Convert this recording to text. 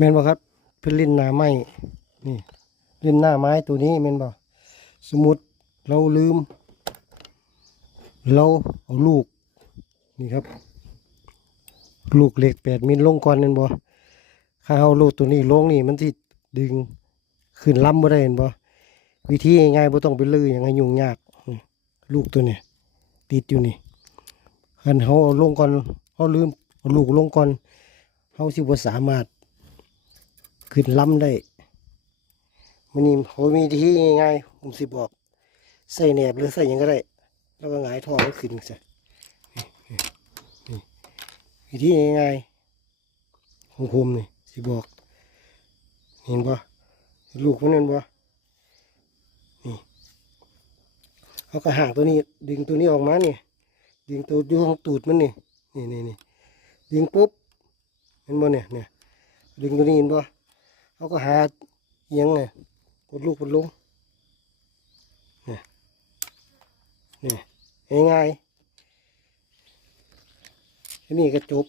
แม่นบ่ครับเพิ่นเล่นหน้าไม้นี่เล่นหน้าไม้ตัวนี้แม่นบ่สมมุติเราลืมเราเอาลูกนี่ครับลูกเหล็ก8 มิลลงก่อนแม่นบ่ถ้าเอาลูกตัวนี้ลงนี่มันสิดึงขึ้นลำบ่ได้เห็นบ่วิธีง่ายๆบ่ต้องไปลื้อหยังให้ยุ่งยากลูกตัวนี้ติดอยู่นี่คันเฮาเอาลงก่อนเฮาลืมเอาลูกลงก่อนเฮาสิบ่สามารถขึ้นลำได้มันนี่เขามีวิธีง่ายๆผมสิบอกใส่แหนบหรือใส่หยังก็ได้แล้วก็หงายท้องมันขึ้นซะนี่วิธีง่ายๆของผมนี่สิบอกเห็นบ่ลูกมันนั่นบ่นี่เขาก็ห่างตัวนี้ดึงตัวนี้ออกมานี่ดึงตัวอยู่ของตูดมันนี่นี่ดึงปุ๊บเห็นบ่เนี่ยดึงตัวนี้เห็นบ่เขาก็หาเอียงไงกดลูกกดลงนี่ง่ายๆทีนี้ก็จบ